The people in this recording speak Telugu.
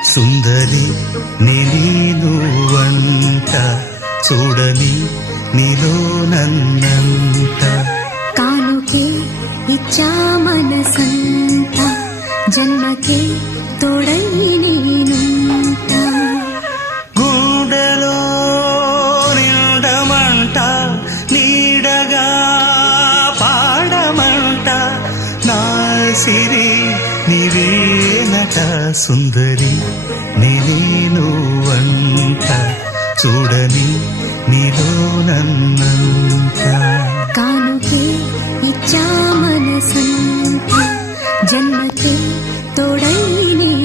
సుందరి నేను వంట చూడని నీలో నన్నంట కానుకే ఇచ్చా మనసంత జన్మకే తోడై నేనుంట గుండెలో నిండమంట నీడగా పాడమంట నా సిరి నీవేనట సుందరి నేను వంట చూడని నీలో నన్నంత కానుకే ఇచ్చా మనసంత జన్మకే తోడై